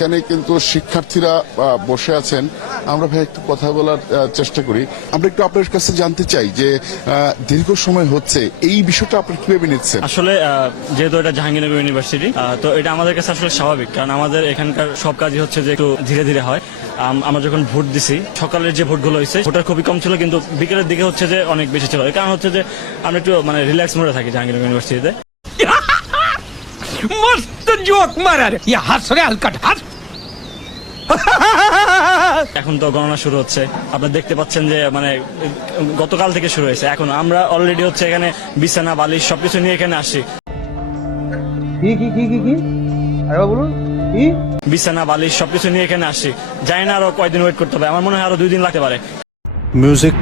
এখানে কিন্তু শিক্ষার্থীরা বসে আছেন। আমরা ভাই একটু কথা বলার চেষ্টা করি। আমরা একটু আপনার কাছে জানতে চাই যে দীর্ঘ সময় হচ্ছে এই বিষয়টা আপনি কিভাবে নিচ্ছেন? আসলে যেহেতু এটা জাহাঙ্গীরনগর ইউনিভার্সিটি, তো এটা আমাদের কাছে আসলে স্বাভাবিক, কারণ আমাদের এখানকার সব কাজই হচ্ছে যে একটু ধীরে ধীরে হয়। আমরা যখন ভোট দিছি, সকালের যে ভোটগুলো হয়েছে ভোটার খুবই কম ছিল, কিন্তু বিকেলের দিকে হচ্ছে যে অনেক বেশি ছিল। এর কারণ হচ্ছে যে আমরা একটু রিল্যাক্স মোডে থাকি জাহাঙ্গীরনগর ইউনিভার্সিটিতে। मस्त जोक मारा रे ये हंस रे हलकट हंस এখন তো গণনা শুরু হচ্ছে, আপনারা দেখতে পাচ্ছেন যে গতকাল থেকে শুরু হয়েছে। এখন আমরা অলরেডি হচ্ছে এখানে বিছানা বালিশ সবকিছু নিয়ে এখানে আসি। কি আরে বলুন কি বিছানা বালিশ সবকিছু নিয়ে এখানে আসি। জানি না আরো কয়দিন ওয়েট করতে হবে, আমার মনে হয় আরো 2 দিন লাগতে পারে। Music